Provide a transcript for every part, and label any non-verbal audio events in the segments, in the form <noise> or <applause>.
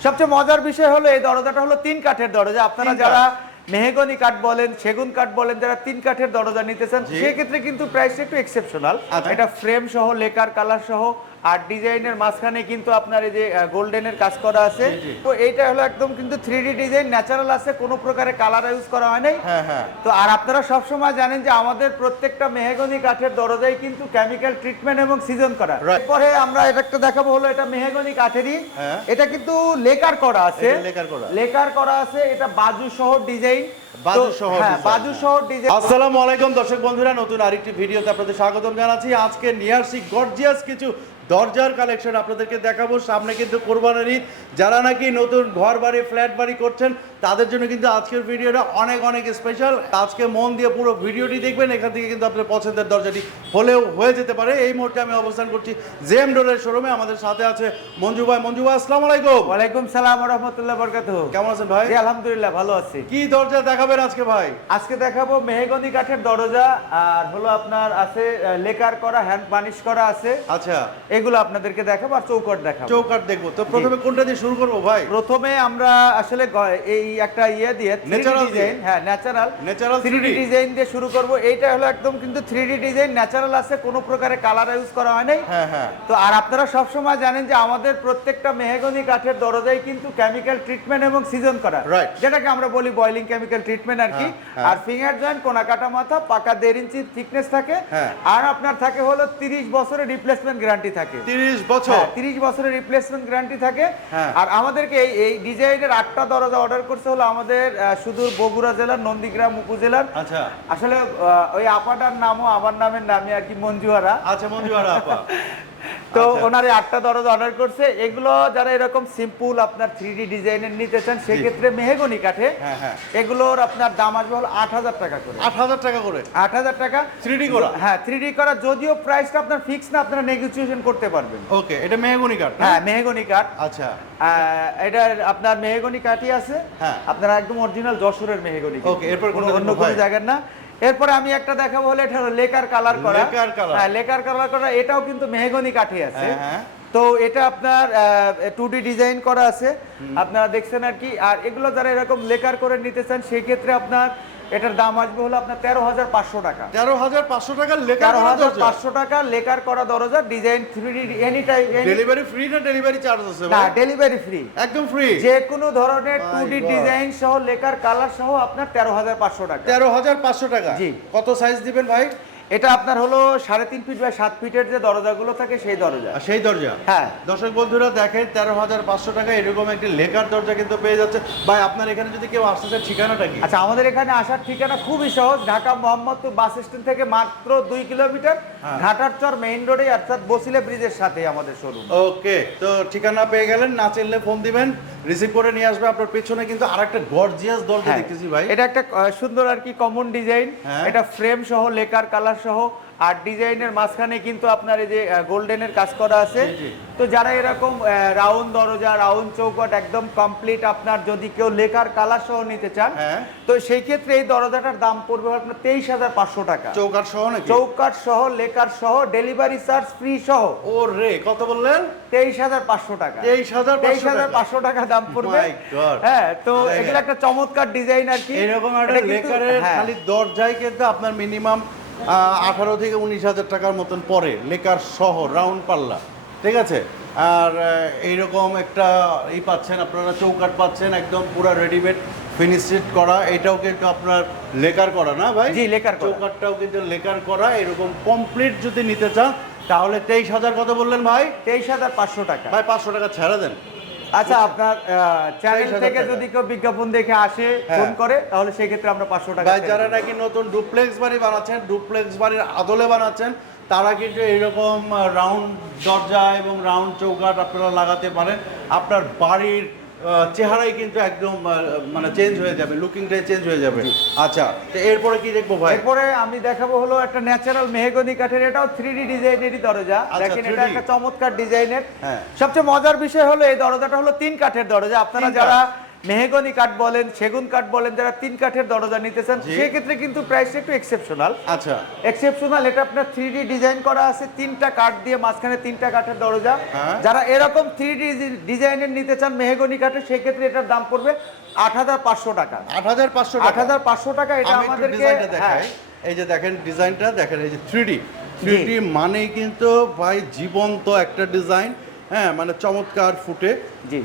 সবচেয়ে মজার বিষয় হলো এই দরজাটা হলো তিন কাঠের দরজা। আপনারা যারা মেহগনি কাঠ বলেন সেগুন কাঠ বলেন যারা তিন কাঠের দরজা নিতেছেন চান সেক্ষেত্রে কিন্তু প্রাইসটা একটু এক্সেপশনাল আচ্ছা। এটা ফ্রেম সহ লেকার কালার সহ আর ডিজাইনের মাঝখানে কিন্তু আপনার এই যে গোল্ডেনের কাজ করা আছে। তো এইটা হলো একদম কিন্তু থ্রি ডিজাইন ন্যাচারাল আছে কোনো প্রকারে কালার ইউজ করা হয় নাই। হ্যাঁ হ্যাঁ। তো আর আপনারা সবসময় জানেন যে আমাদের প্রত্যেকটা মেহগনি কাঠের দরজাই কিন্তু কেমিক্যাল ট্রিটমেন্ট এবং সিজন করা। এরপরে আমরা এটা একটা দেখাবো হলো এটা মেহগনি কাঠেরই। হ্যাঁ। এটা কিন্তু লেকার করা আছে। লেকার করা। আছে এটা বাজু। সহ ডিজাইন। আসসালামু আলাইকুম দর্শক বন্ধুরা নতুন আরেকটি ভিডিওতে আপনাদের স্বাগতম জানাচ্ছি। আজকে নিয়ে আসছি গর্জিয়াস কিছু দরজার কালেকশন আপনাদেরকে দেখাবো। সামনে কিন্তু কোরবানের ঈদ। যারা নাকি নতুন ঘর বাড়ি ফ্ল্যাট বাড়ি করছেন তাদের জন্য কিন্তু আজকের ভিডিওটা অনেক অনেক স্পেশাল আজকে মন দিয়ে পুরো ভিডিওটি দেখবেন এখান থেকে কিন্তু আপনার পছন্দের দরজাটি হলেও হয়ে যেতে পারে। এই মুহূর্তে আমি অবস্থান করছি জেম ডোলের শোরুমে আমাদের সাথে আছে মঞ্জু ভাই। মঞ্জু ভাই আসসালামু আলাইকুম। ওয়ালাইকুম সালাম রহমতুল্লাহ বরকাতুহ। কেমন আছেন ভাই? আলহামদুলিল্লাহ ভালো আছি। কি দরজা দেখাবেন আজকে ভাই? আজকে দেখাবো মেহগনি কাঠের দরজা। আর হলো আপনার আছে লেকার করা হ্যান্ড বানিশ করা আছে। আচ্ছা। এগুলো আপনাদেরকে দেখাবো আর চৌকট দেখাবো। চৌকাট দেখব। তো প্রথমে কোনটা দিয়ে শুরু করব ভাই? প্রথমে আমরা আসলে এই একটা ইয়ে দিয়ে Natural ডিজাইন হ্যাঁ natural Natural three 3D? Design দিয়ে শুরু করব। এইটা হলো একদম কিন্তু থ্রি ডিজাইন ন্যাচারাল আছে কোনো প্রকারে কালার ইউজ করা হয় নাই। হ্যাঁ হ্যাঁ। তো আর আপনারা সব সময় জানেন যে আমাদের প্রত্যেকটা মেহগনি কাঠের দরজাই কিন্তু কেমিক্যাল ট্রিটমেন্ট এবং সিজন করা. যেটাকে আমরা বলি বয়লিং কেমিক্যাল ট্রিটমেন্ট আর কি। হ্যাঁ। আর ফিঙ্গার জয়েন্ট কোনা কাটা মাথা পাকা দেড় ইঞ্চি থিকনেস থাকে। আর আপনার থাকে হলো তিরিশ বছরের রিপ্লেসমেন্ট গ্যারান্টি থাকে। তিরিশ বছর। হ্যাঁ, 30 বছরের রিপ্লেসমেন্ট গ্যারান্টি থাকে। হ্যাঁ। আর আমাদেরকে এই এই ডিজাইনের আটটা দরজা অর্ডার করতে হলো আমাদের সুদূর বগুড়া জেলার নন্দীগ্রাম উপজেলার। আচ্ছা। আসলে ওই আপাটার নামও আমার নামের নামে আর কি মঞ্জুয়ারা আচ্ছা মঞ্জুয়ারা আপা। <laughs> তো আচ্ছা। ওনার আটটা দরজা অর্ডার করছে। এগুলো যারা এরকম সিম্পল আপনার থ্রি ডি ডিজাইনের নিতে চান সেক্ষেত্রে মেহেগনি কাঠে হ্যাঁ, হ্যাঁ। এগুলোর আপনার দাম আসবে হলো আট হাজার টাকা করে। আট হাজার টাকা করে? আট হাজার টাকা। 3D করা? হ্যাঁ থ্রি ডি করা। যদিও প্রাইসটা আপনার ফিক্স না আপনারা নেগোসিয়েশন করতে পারবেন। ওকে এটা মেহগুনি কাঠ হ্যাঁ মেহেগনি কাঠ। আচ্ছা। এটার আপনার মেহগনি কাঠি আছে। হ্যাঁ। আপনার একদম অরিজিনাল যশোরের মেহগনি Okay, এরপর কোনো অন্য কোনো জায়গার না। এরপরে আমি একটা দেখাবো হলে এটা হলো লেকার কালার করা। Lacquer colour। হ্যাঁ লেকার কালার করা এটাও কিন্তু মেহগনি কাঠি আছে। হ্যাঁ, হ্যাঁ। তো এটা আপনার টু ডি ডিজাইন করা আছে। আপনারা দেখছেন আর কি। আর এগুলো যারা এরকম লেকার করে নিতে চান সেই ক্ষেত্রে আপনার এটার দাম আসবে হলো আপনার তেরো হাজার পাঁচশো টাকা। তেরো হাজার পাঁচশো টাকা লেখা তেরো হাজার পাঁচশো টাকা লেকার করা দরজা design free any time delivery free না ডেলিভারি চার্জ আছে না ডেলিভারি ফ্রি একদম ফ্রি যে কোনো ধরনের টু ডি ডিজাইন সহ লেখার কালার সহ আপনার তেরো হাজার পাঁচশো টাকা। তেরো হাজার পাঁচশো টাকা? জি। কত সাইজ দিবেন ভাই? এটা আপনার হলো সাড়ে তিন ফিট বাই সাত ফিটের যে দরজাগুলো থাকে সেই দরজা। সেই দরজা? হ্যাঁ। দর্শক বন্ধুরা দেখেন তেরো হাজার পাঁচশো টাকা এরকম একটি লেখার দরজা কিন্তু পেয়ে যাচ্ছে। ভাই আপনার এখানে যদি কেউ আসতে চায় ঠিকানাটা কি? আচ্ছা আমাদের এখানে আসার ঠিকানা খুবই সহজ। ঢাকা মোহাম্মদপুর বাস স্ট্যান্ড থেকে মাত্র দুই কিলোমিটার। হ্যাঁ। ঘাটার চর মেইন রোডে অর্থাৎ বসিলে ব্রিজের সাথে আমাদের শোরুম ওকে তো ঠিকানা পেয়ে গেলেন না চিনলে ফোন দিবেন। রিসিভ করে নিয়ে আসবে আপনার পেছনে কিন্তু আরেকটা গর্জিয়াস দরজা দেখতেছি ভাই। এটা একটা সুন্দর আর কি কমন ডিজাইন হ্যাঁ। এটা ফ্রেম সহ লেকার কালার সহ আর ডিজাইনের মাঝখানে কিন্তু আপনার এই যে গোল্ডেনের কাজ করা আছে। তো যারা এরকম রাউন্ড দরজা রাউন্ড চৌকট একদম কমপ্লিট আপনার যদি কেউ লেকার কালার সহ নিতে চান হ্যাঁ। তো সেই ক্ষেত্রে এই দরজাটার দাম পড়বে আপনার তেইশ হাজার পাঁচশো টাকা। চৌকাট সহ নাকি? চৌকাট সহ লেকার সহ ডেলিভারি চার্জ ফ্রি সহ। ও রে কত বললেন? তেইশ হাজার পাঁচশো টাকা। তেইশ হাজার তেইশ হাজার পাঁচশো টাকা দাম পড়বে। হ্যাঁ তো। এগুলো একটা চমৎকার ডিজাইন আর কি। এরকম একটা লেকারের হ্যাঁ। খালি দরজায় কিন্তু আপনার মিনিমাম আঠারো থেকে উনিশ হাজার টাকার মতন পরে লেকার সহ রাউন্ড পাল্লা ঠিক আছে? আর এইরকম একটা এই পাচ্ছেন আপনারা চৌকাট পাচ্ছেন একদম পুরো রেডিমেড ফিনিশড করা। এটাও কিন্তু আপনার লেকার করা না ভাই? জি, লেকার করা। চৌকাটটাও কিন্তু লেকার করা এরকম কমপ্লিট যদি নিতে চান তাহলে তেইশ হাজার কত বললেন ভাই? তেইশ হাজার পাঁচশো টাকা। ভাই পাঁচশো টাকা ছেড়ে দেন। আচ্ছা আপনার চ্যানেল 23,000 থেকে যদি কেউ বিজ্ঞাপন দেখে আসে হ্যাঁ। ফোন করে তাহলে সেই ক্ষেত্রে আমরা পাঁচশো টাকা ভাই যারা নাকি নতুন ডুপ্লেক্স বাড়ি বানাচ্ছেন ডুপ্লেক্স বাড়ির আদলে বানাচ্ছেন তারা কিন্তু এরকম রাউন্ড দরজা এবং রাউন্ড চৌকাট আপনারা লাগাতে পারেন। আপনার বাড়ির চেহারাই কিন্তু একদম মানে চেঞ্জ হয়ে যাবে লুকিং টাই চেঞ্জ হয়ে যাবে। আচ্ছা তো এরপরে কি দেখব ভাই? এরপরে আমি দেখাবো হলো একটা ন্যাচারাল মেহগনি কাঠের এটাও থ্রি ডি ডিজাইনেরই দরজা। আচ্ছা, দেখেন এটা একটা চমৎকার ডিজাইনের হ্যাঁ। সবচেয়ে মজার বিষয় হলো এই দরজাটা হলো তিন কাঠের দরজা। আপনারা যারা মেহগনি কাঠ বলেন সেগুন কাঠ বলেন যারা তিন কাঠের দরজা নিতে চান সেক্ষেত্রে কিন্তু প্রাইসটা একটু এক্সেপশনাল আচ্ছা। এক্সেপশনাল এটা আপনার থ্রি ডিজাইন করা আছে তিনটা কাঠ দিয়ে মাঝখানে তিনটা কাঠের দরজা। হ্যাঁ। যারা এরকম থ্রি ডিজাইনের নিতে চান মেহগনি কাঠের সেক্ষেত্রে এটার দাম পড়বে আট হাজার পাঁচশো টাকা। আট হাজার পাঁচশো আট হাজার পাঁচশো টাকা এটা আমাদেরকে হ্যাঁ, এই যে দেখেন ডিজাইনটা দেখেন এই যে থ্রি ডি থ্রি ডি মানেই কিন্তু ভাই জীবন্ত একটা ডিজাইন হ্যাঁ মানে চমৎকার ফুটে। জি।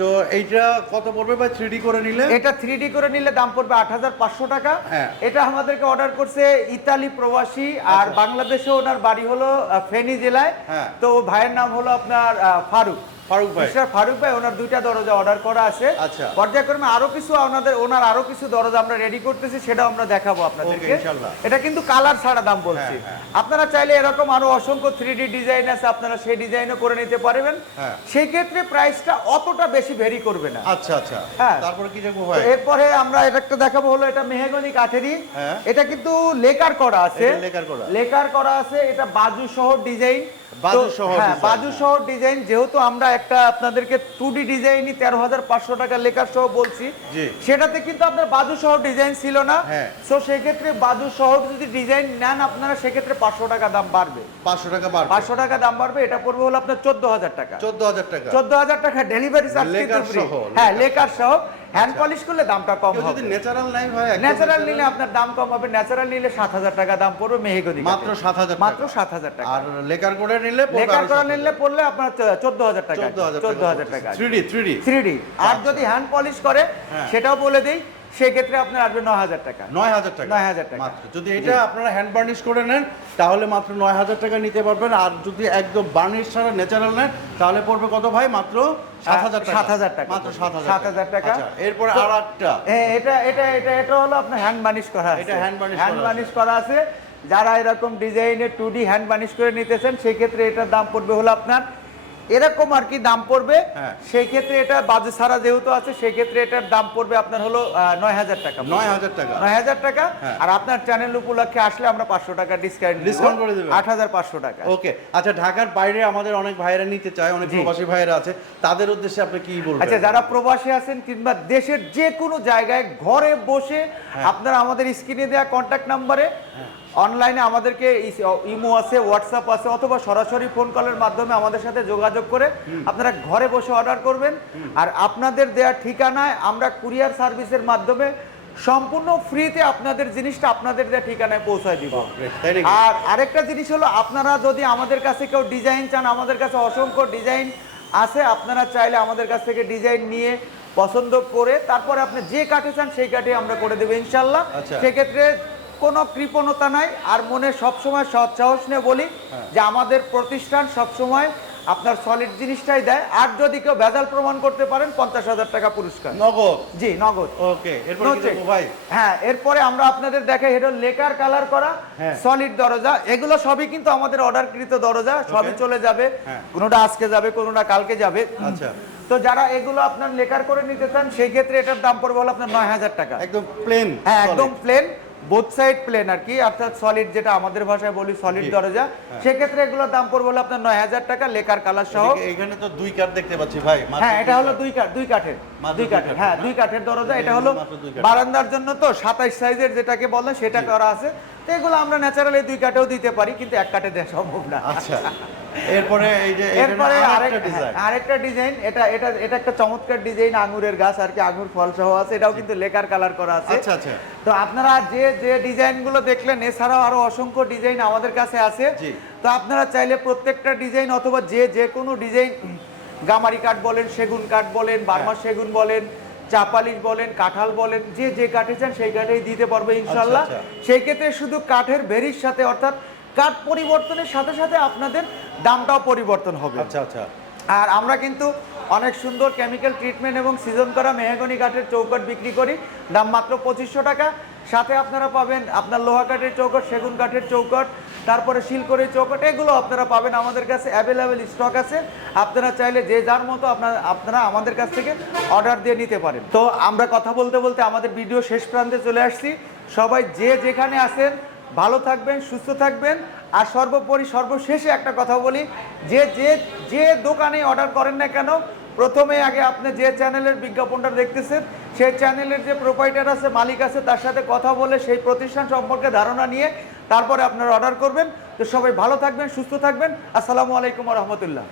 তো এইটা কত পড়বে বা থ্রি করে নিলে? এটা থ্রি করে নিলে দাম পড়বে আট হাজার পাঁচশো টাকা। হ্যাঁ। এটা আমাদেরকে অর্ডার করছে ইতালি প্রবাসী আর বাংলাদেশে ওনার বাড়ি হলো ফেনী জেলায়। হ্যাঁ। তো ভাইয়ের নাম হলো আপনার ফারুক। ফারুক ভাই। মিস্টার ফারুক ভাই ওনার দুইটা দরজা অর্ডার করা আছে। আচ্ছা। পর্যায়ক্রমে আরও কিছু ওনাদের ওনার আরও কিছু দরজা আমরা রেডি করতেছি সেটাও আমরা দেখাবো আপনাদেরকে। এটা কিন্তু কালার ছাড়া দাম বলছি। হ্যাঁ, আপনারা চাইলে এরকম আরও অসংখ্য থ্রি ডিজাইন আছে আপনারা সেই ডিজাইনও করে নিতে পারবেন। হ্যাঁ। সেই ক্ষেত্রে প্রাইসটা অতটা বেশি ভেরি করবে না। আচ্ছা আচ্ছা। হ্যাঁ। তারপরে কি দেখব ভাই? এরপরে আমরা এটা একটা দেখাবো হলো এটা মেহগনি কাঠেরই। হ্যাঁ। এটা কিন্তু লেকার করা আছে। লেকার করা। লেকার করা আছে এটা বাজু সহ ডিজাইন বাজু সহ হ্যাঁ design, বাজু হ্যাঁ। সহ ডিজাইন যেহেতু আমরা একটা আপনাদেরকে টু ডি ডিজাইনই তেরো হাজার পাঁচশো টাকা লেকার সহ বলছি সেটাতে কিন্তু আপনার বাজু সহ ডিজাইন ছিল না। হ্যাঁ। তো সেক্ষেত্রে বাজু সহ যদি ডিজাইন নেন আপনারা সেক্ষেত্রে পাঁচশো টাকা দাম বাড়বে। পাঁচশো টাকা পাঁচশো টাকা দাম বাড়বে এটা পড়বে হলো আপনার চোদ্দ হাজার টাকা। চোদ্দ হাজার টাকা। চোদ্দ হাজার টাকা ডেলিভারি চার্জ হ্যাঁ। লেকার সহ। হ্যান্ড পলিশ করলে দামটা কম হবে যদি ন্যাচারাল নাই হয় ন্যাচারাল নিলে আপনার দাম কম হবে। ন্যাচারাল নিলে সাত হাজার টাকা দাম পড়বে মেহেগনি মাত্র সাত হাজার মাত্র সাত হাজার টাকা। আর লেকার করে নিলে লেকার করে নিলে পড়লে আপনার চোদ্দ হাজার টাকা চোদ্দ হাজার চোদ্দ হাজার টাকা। Three D three D three D আর যদি হ্যান্ড পলিশ করে হ্যাঁ। সেটাও বলে দিই সেক্ষেত্রে আপনার আসবে নয় হাজার টাকা। নয় হাজার টাকা? 9,000 টাকা। মাত্র। যদি এটা আপনারা হ্যান্ড বার্নিশ করে নেন তাহলে মাত্র নয় হাজার টাকা নিতে পারবেন। আর যদি একদম বার্নিশ ছাড়া ন্যাচারাল নেন তাহলে পড়বে কত ভাই? মাত্র সাত হাজার টাকা। 7,000 টাকা। মাত্র সাত হাজার 7,000 টাকা। আচ্ছা, এরপরে আর একটা হ্যাঁ, এটা এটা এটা এটা হলো আপনার হ্যান্ড বানিশ করা আছে। এটা hand varnish হ্যান্ড করা বানিশ করা আছে। যারা এরকম ডিজাইনের টু ডি হ্যান্ড বানিশ করে নিতেছেন সেই ক্ষেত্রে এটার দাম পড়বে হলো আপনার এরকম আর কি দাম পড়বে হ্যাঁ। সেই ক্ষেত্রে এটা বাজে ছাড়া যেহেতু আছে সেই ক্ষেত্রে এটার দাম পড়বে আপনার হলো নয় হাজার টাকা নয় হাজার টাকা নয় হাজার টাকা হ্যাঁ। আর আপনার চ্যানেল উপলক্ষে আসলে আমরা পাঁচশো টাকা ডিসকাউন্ট Discount করে দেবেন? আট হাজার পাঁচশো টাকা ওকে আচ্ছা ঢাকার বাইরে আমাদের অনেক ভাইরা নিতে চায় অনেক। প্রবাসী ভাইরা আছে তাদের উদ্দেশ্যে আপনি কি বলবেন আচ্ছা যারা প্রবাসী আছেন কিংবা দেশের যে কোনো জায়গায় ঘরে বসে হ্যাঁ। আপনারা আমাদের স্ক্রিনে দেওয়া কন্ট্যাক্ট নাম্বারে অনলাইনে আমাদেরকে ইমো আছে হোয়াটসঅ্যাপ আছে অথবা সরাসরি ফোন কলের মাধ্যমে আমাদের সাথে যোগাযোগ করে আপনারা ঘরে বসে অর্ডার করবেন। আর আপনাদের দেওয়া ঠিকানায় আমরা কুরিয়ার সার্ভিসের মাধ্যমে সম্পূর্ণ ফ্রিতে আপনাদের জিনিসটা আপনাদের দেওয়া ঠিকানায় পৌঁছায় দিব? আর আরেকটা জিনিস হলো আপনারা যদি আমাদের কাছে কেউ ডিজাইন চান আমাদের কাছে অসংখ্য ডিজাইন আছে আপনারা চাইলে আমাদের কাছ থেকে ডিজাইন নিয়ে পছন্দ করে তারপরে আপনি যে কাঠে চান সেই কাঠে আমরা করে দেবো ইনশাল্লাহ। আচ্ছা। সেক্ষেত্রে কোনো কৃপণতা নাই আর মনে সবসময় সৎ সাহস নিয়ে বলি হ্যাঁ। যে আমাদের প্রতিষ্ঠান সবসময় আপনার সলিড জিনিসটাই দেয় আর যদি কেউ ভেজাল প্রমাণ করতে পারেন পঞ্চাশ হাজার টাকা পুরস্কার। নগদ? জি নগদ। ওকে হ্যাঁ এরপরে আমরা আপনাদের দেখাই এটা লেকার কালার করা হ্যাঁ। সলিড দরজা। এগুলো সবই কিন্তু আমাদের অর্ডারকৃত দরজা সবই চলে যাবে। হ্যাঁ। কোনোটা আজকে যাবে কোনোটা কালকে যাবে। আচ্ছা। তো যারা এগুলো আপনার লেকার করে নিতে চান সেই ক্ষেত্রে এটার দাম পড়বে হলো আপনার নয় হাজার টাকা। একদম প্লেন হ্যাঁ একদম প্লেন বোথ সাইড প্লেন আর কি অর্থাৎ সলিড যেটা আমাদের ভাষায় বলি সলিড। দরজা সেক্ষেত্রে এগুলোর দাম পড়বে হলো আপনার নয় হাজার টাকা লেকার কালার সহ। এখানে তো দুই কাঠ দেখতে পাচ্ছি ভাই হ্যাঁ এটা হলো দুই কাঠ দুই কাঠের দুই কাঠের হ্যাঁ দুই কাঠের দরজা এটা হলো। বারান্দার জন্য তো সাতাইশ সাইজের যেটাকে বলে সেটা করা আছে। তো এগুলো আমরা ন্যাচারালি দুই কাঠেও দিতে পারি কিন্তু এক কাঠে দেওয়া সম্ভব না। আচ্ছা। এরপরে এই যে এরপরে আরেকটা ডিজাইন হ্যাঁ, এটা এটা এটা একটা চমৎকার ডিজাইন আঙুরের গাছ আর কি আঙুর ফল সহ আছে এটাও কিন্তু লেকার কালার করা আছে। আচ্ছা আচ্ছা। তো আপনারা যে যে ডিজাইনগুলো দেখলেন এছাড়াও আরও অসংখ্য ডিজাইন আমাদের কাছে আছে। তো আপনারা চাইলে প্রত্যেকটা ডিজাইন অথবা যে যে কোনো ডিজাইন গামারি কাঠ বলেন সেগুন কাঠ বলেন বার্মা হ্যাঁ। সেগুন বলেন চাপালিশ বলেন কাঁঠাল বলেন যে যে কাঠে চান সেই কাঠেই দিতে পারবে ইনশাল্লাহ। আচ্ছা। সেই ক্ষেত্রে শুধু কাঠের ভেরির সাথে অর্থাৎ কাঠ পরিবর্তনের সাথে সাথে আপনাদের দামটাও পরিবর্তন হবে। আচ্ছা আচ্ছা। আর আমরা কিন্তু অনেক সুন্দর কেমিক্যাল ট্রিটমেন্ট এবং সিজন করা মেহগনি কাঠের চৌকাট বিক্রি করি। দাম মাত্র পঁচিশশো টাকা। সাথে আপনারা পাবেন আপনার লোহা কাঠের চৌকট সেগুন কাঠের চৌকট তারপরে শিলকরের চৌকট এগুলো আপনারা পাবেন আমাদের কাছে অ্যাভেলেবেল স্টক আছে। আপনারা চাইলে যে যার মতো আপনারা আপনারা আমাদের কাছ থেকে অর্ডার দিয়ে নিতে পারেন। তো আমরা কথা বলতে বলতে আমাদের ভিডিও শেষ প্রান্তে চলে আসছি। সবাই যে যেখানে আছেন ভালো থাকবেন, সুস্থ থাকবেন। আর সর্বোপরি, সর্বশেষে একটা কথা বলি, যে যে যে দোকানে অর্ডার করেন না কেন, প্রথমে আগে আপনি যে চ্যানেলের বিজ্ঞাপনটা দেখতেছেন, সেই চ্যানেলের যে প্রোপাইটার আছে, মালিক আছে, তার সাথে কথা বলে সেই প্রতিষ্ঠান সম্পর্কে ধারণা নিয়ে তারপরে আপনারা অর্ডার করবেন। তো সবাই ভালো থাকবেন, সুস্থ থাকবেন। আসসালামু আলাইকুম রহমতুল্লাহ।